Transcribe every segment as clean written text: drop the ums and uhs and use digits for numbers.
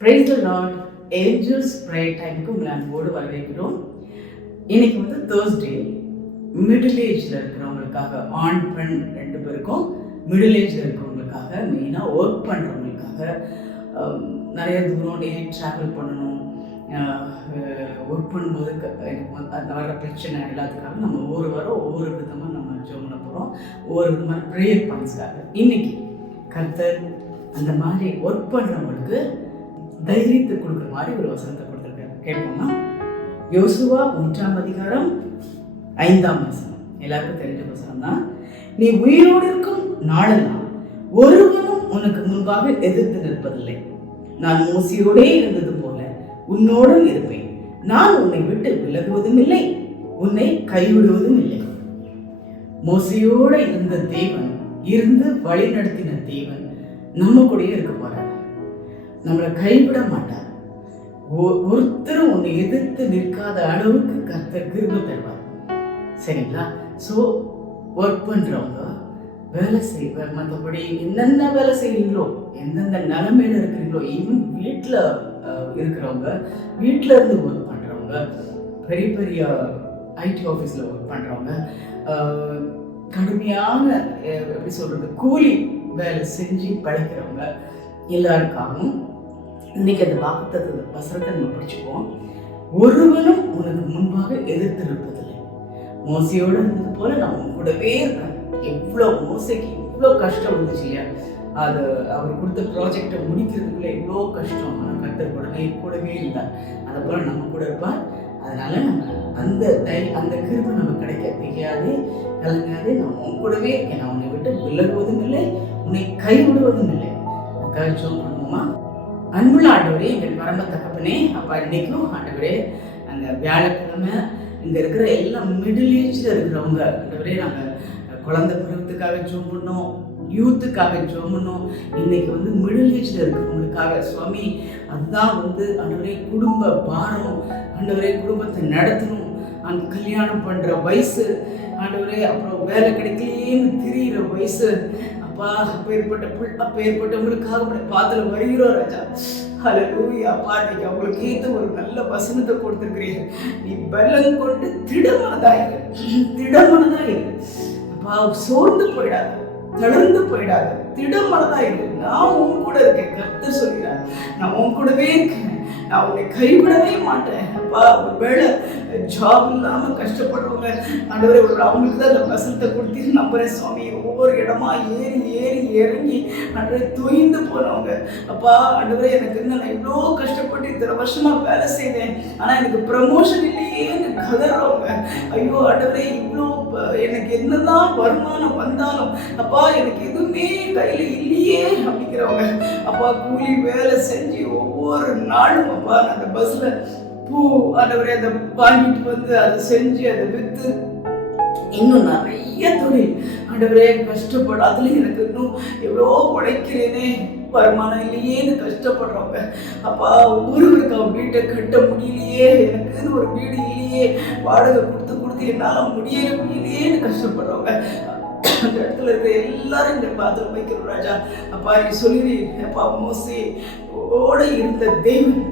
Price the lord. Angels prayer டைமுக்கு உங்களை அன்போடு வரவேற்கிறோம். இன்னைக்கு தேர்ஸ்டே. மிடில் ஏஜில் இருக்கிறவங்களுக்காக, ஆண் பெண் ரெண்டு பேருக்கும் மிடில் ஏஜில் இருக்கிறவங்களுக்காக, மெயினாக ஒர்க் பண்ணுறவங்களுக்காக, நிறைய தூரம் டெய்லி ட்ராவல் பண்ணணும், ஒர்க் பண்ணும்போது அந்த வர பிரச்சனை எல்லாத்துக்காக நம்ம ஒவ்வொரு வாரம் ஒவ்வொரு விதமாக நம்ம ஜெபம் பண்ண போகிறோம். ஒவ்வொரு விதமான ப்ரேயர் பாயிண்ட்ஸ்க்காக இன்னைக்கு கர்த்தர் அந்த மாதிரி ஒர்க் பண்ணுறவங்களுக்கு தைரியத்தை கொடுக்குற மாதிரி ஒரு வசனத்தை கொடுத்துருக்காரு. கேட்போமா? யோசுவா 1 5 எல்லாருக்கும் தெரிஞ்ச வசனம் தான். நீ உயிரோடு இருக்கும் நாளெல்லாம் ஒருவனும் உனக்கு முன்பாக எதிர்த்து நிற்பதில்லை. நான் மோசையோடே இருந்தது போல உன்னோடும் இருப்பேன். நான் உன்னை விட்டு விலகுவதும் இல்லை, உன்னை கைவிடுவதும் இல்லை. மோசையோடு இருந்த தேவன், இருந்து வழி நடத்தின தேவன் நம்ம கூடயே இருக்க போறார். நம்மளை கைவிட மாட்டார். ஒருத்தரும் உன்னை எதிர்த்து நிற்காத அளவுக்கு கர்த்தர் கிருபை தருவார். சரிங்களா? ஸோ ஒர்க் பண்றவங்க வேலை செய்வார். மற்றபடி என்னென்ன வேலை செய்கிறீங்களோ, எந்தெந்த நிலைமையில இருக்கிறீங்களோ, ஈவன் வீட்டில் இருக்கிறவங்க, வீட்டில் இருந்து ஒர்க் பண்றவங்க, பெரிய பெரிய ஐடி ஆஃபீஸில் ஒர்க் பண்றவங்க, கடுமையான எப்படி சொல்றது, கூலி வேலை செஞ்சு பழக்கிறவங்க எல்லாருக்காகவும் இன்னைக்கு அந்த வாக்குத்தத்தத்தை வசனத்தை நம்ம படிச்சுக்குவோம். ஒருவனும் உனக்கு முன்பாக எதிர்த்து இருப்பதில்லை. மோசையோடு இருந்தது போல நான் உன் கூடவே இருக்கேன். எவ்வளோ மோசைக்கு எவ்வளோ கஷ்டம் இருந்துச்சு இல்லையா? அது அவர் கொடுத்த ப்ராஜெக்டை முடிக்கிறதுக்குள்ள எவ்வளோ கஷ்டம். ஆனால் கர்த்தர் கூடவே இருந்தார். அதை போல நம்ம கூட இருப்பார். அதனால நம்ம அந்த கிருபை நமக்கு கிடைக்க தெரியாது, கலங்காது. நான் உன் கூடவே இருக்கேன். நான் உன்னை விட்டு விலகுவதும் இல்லை, உன்னை கைவிடுவதும் இல்லை. ஜெபம் பண்ணுவோமா? அன்புள்ள ஆண்டவரே, எங்கள் பரம தகப்பனே, அப்பா, இன்னைக்கும் ஆண்டவரே, அந்த வியாழக்கிழமை இங்கே இருக்கிற எல்லாம் மிடில் ஏஜில் இருக்கிறவங்க ஆண்டவரே, நாங்கள் குழந்தை பருவத்துக்காக ஜெபம் பண்ணோம், யூத்துக்காக ஜெபம் பண்ணோம். இன்னைக்கு மிடில் ஏஜில் இருக்கிறவங்களுக்காக சுவாமி, அதுதான் ஆண்டவரே குடும்ப பாரம், ஆண்டவரே குடும்பத்தை நடத்தணும், அந்த கல்யாணம் பண்ணுற வயசு ஆண்டவரே, அப்புறம் வேலை கிடைக்கலேன்னு திரியிற வயசு, அப்பா, அப்பேற்பட்டவங்களுக்காக பாத்துல வருகிறோம் ராஜா. ஹல்லேலூயா. அப்பா, இன்னைக்கு அவங்களுக்கு ஏற்ற ஒரு நல்ல வசனத்தை கொடுத்துருக்கிறீங்க. நீ பலம் கொண்டு திடமனதாயிரு. அப்பா, சோர்ந்து போயிடாது, தளர்ந்து போயிடாது, திடமனதாயிரு. நான் உன் கூட இருக்கேன். கர்த்தர் சொல்கிறார், நான் உன் கூடவே இருக்கேன், நான் உன்னை கைவிடவே மாட்டேன். அப்பா, ஒரு வேளை ஜாப் இல்லாமல் கஷ்டப்படுறவங்க ஆண்டவரே, அவங்களுக்கு தான் அந்த வசனத்தை கொடுத்து நம்புறேன் சுவாமி. ஒவ்வொரு இடமா ஏறி இறங்கி ஆண்டவரே தொய்ந்து போனவங்க, அப்பா ஆண்டவரே, எனக்கு நான் இவ்வளோ கஷ்டப்பட்டு இத்தனை வருஷமா வேலை செய்தேன், ஆனால் எனக்கு ப்ரமோஷன் இல்லையேன்னு கதறவங்க, ஐயோ ஆண்டவரே, இவ்வளோ எனக்கு என்னதான் வருமானம் வந்தாலும் அப்பா எனக்கு எதுவுமே கையில் இல்லையே அப்படிங்கிறவங்க, அப்பா கூலி வேலை செஞ்சு ஒவ்வொரு நாளும் அப்பா அந்த பஸ்ல பூ ஆண்டவரே அதை வாங்கிட்டு அதை செஞ்சு அதை விற்று இன்னும் நிறைய தொழில் ஆண்டவரே கஷ்டப்பட, அதுலேயும் எனக்கு இன்னும் எவ்வளோ உழைக்கிறேனே, வருமானம் இல்லையேன்னு கஷ்டப்படுறவங்க, அப்பா ஒவ்வொருவருக்கு அவன் வீட்டை கட்ட முடியலையே, எனக்குன்னு ஒரு வீடு இல்லையே, வாடகை கொடுத்து என்னால் முடியலையேன்னு கஷ்டப்படுறவங்க, அந்த இடத்துல இருக்கிற எல்லாரும் இந்த பாத்திரம் வைக்கிறோம் ராஜா. அப்பா, நீ சொல்லிடுறீங்க, அப்பா, மோசையோட இருந்த தேவன்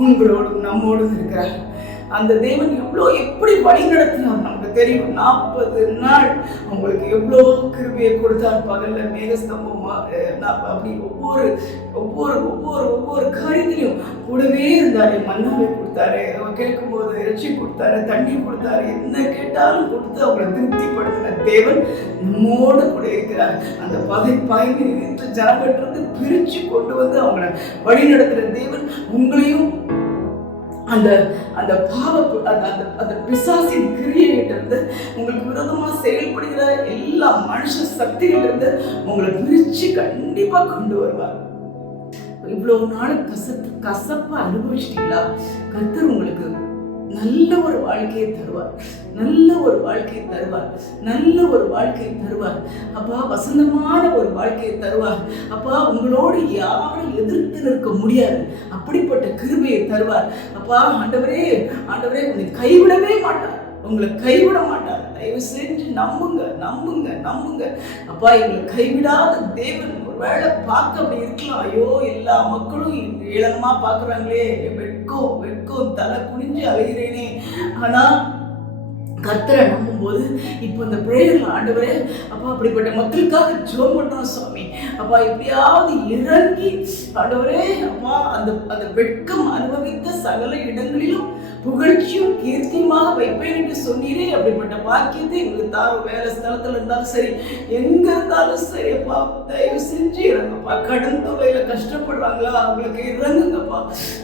உங்களோடும் நம்மோடும் இருக்கிறார். அந்த தேவன் எப்படி வழி நடத்தினார் நமக்கு தெரியும். 40 நாள் அவங்களுக்கு எவ்வளோ கிருபையை கொடுத்தார். பகல்ல மேகஸ்தம்பம், அப்படி ஒவ்வொரு காரியத்திலையும் கூடவே இருந்தாரு. மன்னாவை கொடுத்தாரு, கேட்கும் போது இறைச்சி கொடுத்தாரு, தண்ணி கொடுத்தாரு, என்ன கேட்டாலும் கொடுத்து அவங்களை திருப்திப்படுத்தின தேவன் நம்மோடு கூட இருக்கிறார். அந்த 15 ஜனங்கள்கிட்ட பிரிச்சு கொண்டு அவங்களை வழி நடத்துகிற தேவன் உங்களையும் அந்த பிசாசின் கிரியையிலிருந்து, உங்களுக்கு விரோதமா செயல்படுகிற எல்லா மனுஷ சக்திகளிலிருந்து உங்களை பிரிச்சு கண்டிப்பா கொண்டு வருவார். இவ்வளவு நாள் கசப்பா அனுபவிச்சிட்டீங்களா? கர்த்தர் உங்களுக்கு நல்ல ஒரு வாழ்க்கையை தருவார், அப்பா, வசந்தமான ஒரு வாழ்க்கையை தருவார். அப்பா, உங்களோடு யாரும் எதிர்த்து நிற்க முடியாது, அப்படிப்பட்ட கிருபையை தருவார். அப்பா, ஆண்டவரே, உங்களை கைவிடவே மாட்டார். தயவு செஞ்சு நம்புங்க. அப்பா, எங்களை கைவிடாத தேவன் வேலை பார்க்க அப்படி இருக்கலாம். ஐயோ எல்லா மக்களும் ஏளனமா பார்க்குறாங்களே, வெட்கம் வெட்கம் தலை குனிஞ்சு அலைகிறேனே. ஆனால் கர்த்தரை நம்பும்போது இப்போ இந்த பிரேயர்ல ஆண்டவரே அப்பா அப்படிப்பட்ட மக்களுக்காக ஜெபம் பண்றோம் சுவாமி. அப்பா எப்படியாவது இறங்கி ஆண்டவரே அப்பா அந்த அந்த வெட்கம் அனுபவித்த சகல இடங்களிலும் புகழ்ச்சியும் கீர்த்தியுமாக வைப்பேன் என்று சொன்னீரே. அப்படிப்பட்ட பாக்கியத்தை எங்களுக்கு தாரும். வேலை ஸ்தலத்துல இருந்தாலும் சரி, எங்க இருந்தாலும் சரி அப்பா தயவு செஞ்சு இறங்கப்பா. கடன் தொகையில கஷ்டப்படுறாங்களா அவங்களுக்கு இறங்குங்கப்பா.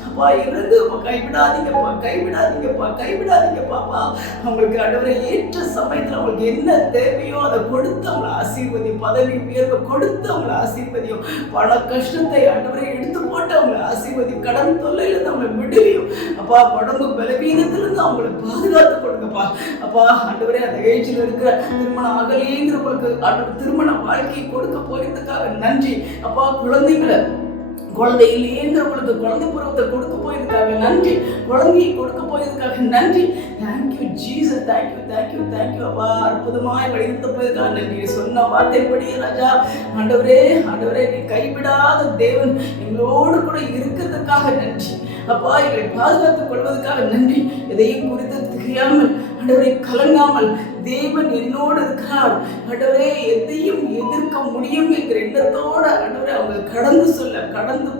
அப்பா இறங்குப்பா, கைவிடாதீங்கப்பா, கைவிடாதீங்கப்பா, கைவிடாதீங்கப்பாப்பா. அவங்களுக்கு ஆண்டவரே ஏற்ற சமயத்துல அவங்களுக்கு என்ன தேவையோ அதை கொடுத்து அவங்களை ஆசீர்வதியும். பதவி உயர்வை கொடுத்து அவங்களை ஆசீர்வதியும். பண கஷ்டத்தை ஆண்டவரை எடுத்து போட்டு அவங்களை ஆசீர்வதியும். கடன் தொல்லையில இருந்து அவங்களை விடுவியும். அப்பா உடம்பு பலவீனத்திலிருந்து அவங்களை பாதுகாத்து கொடுங்கப்பா. அப்பா ஆண்டவரே அந்த ஏஜ்ல இருக்கிற திருமணம் ஆகலைங்கிறவங்களுக்கு திருமண வாழ்க்கையை கொடுக்க போயிருந்ததுக்காக நன்றி. அப்பா குழந்தை இல்லையேங்கிறவங்களுக்கு குழந்தை பருவத்தை கொடுக்க போயிருக்காங்க நன்றி. குழந்தையை கொடுக்க போயிருக்காங்க நன்றி. Thank you Jesus, thank you thank you thank you அப்பா. அற்புதமாய் வழிநடத்த போயிருக்காங்க நன்றி. சொன்ன வார்த்தைப்படி ராஜா ஆண்டவரே ஆண்டவரே நீ கைவிடாத தேவன் எங்களோடு கூட இருக்கிறதுக்காக நன்றி. அப்பா எங்களை பாதுகாத்துக் கொள்வதற்காக நன்றி. எதையும் குறித்து தெரியாமல் ஆண்டவரை கலங்காமல் தேவன் என்னோடு இருக்கிறார் ஆண்டவரே எதையும் எதிர்க்க முடியும் என்கிற எண்ணத்தோட ஆண்டவரே அவங்க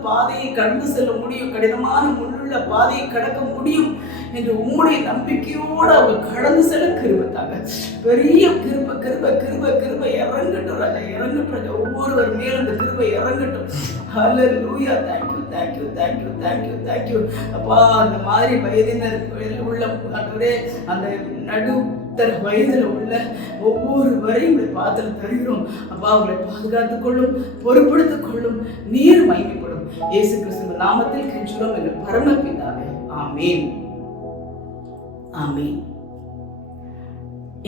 பாதையை கடந்து செல்ல முடியும். கடினமான முள்ளுள்ள பாதையை கடக்க முடியும் என்று உம்முடைய நம்பிக்கையோடு அவங்க கடந்து செல்ல கிருபைத்தாங்க. பெரிய கிருபை கிருபை கிருபை கிருபை இறங்கட்டும் ராஜா, இறங்கட்டும் ராஜா. ஒவ்வொருவர் மேலும் அந்த கிருபை இறங்கட்டும். Hallelujah. Thank you thank you thank you thank you thank you அப்பா. அந்த மாதிரி வயதினர் உள்ள ஆண்டவரே அந்த நடுத்தர வயதில் உள்ள ஒவ்வொருவரையும் பாத்திரம் தருகிறோம் அப்பா. அவங்களை பாதுகாத்துக் கொள்ளும், பொறுப்படுத்திக் கொள்ளும், நீர் மகிமைப்படும். இயேசு கிறிஸ்துவின் நாமத்தில் கெஞ்சுகிறோம் எங்கள் பரமபிதாவே. ஆமென் ஆமென்.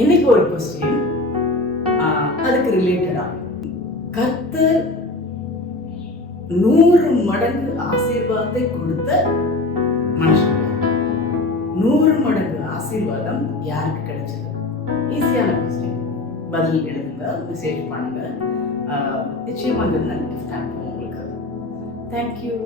இன்னைக்கு ஒரு கொஸ்டின் அதுக்கு ரிலேட்டடா, கர்த்தர் 100 மடங்கு ஆசீர்வாதத்தை கொடுத்த மனுஷன், 100 மடங்கு ஆசீர்வாதம் யாருக்கு கிடைச்சது? ஈஸியான கொஸ்டின். பதில் எழுதுங்க, மெசேஜ் பண்ணுங்க. நிச்சயமாக கிஃப்ட் அனுப்புவோம் உங்களுக்கு. தேங்க்யூ.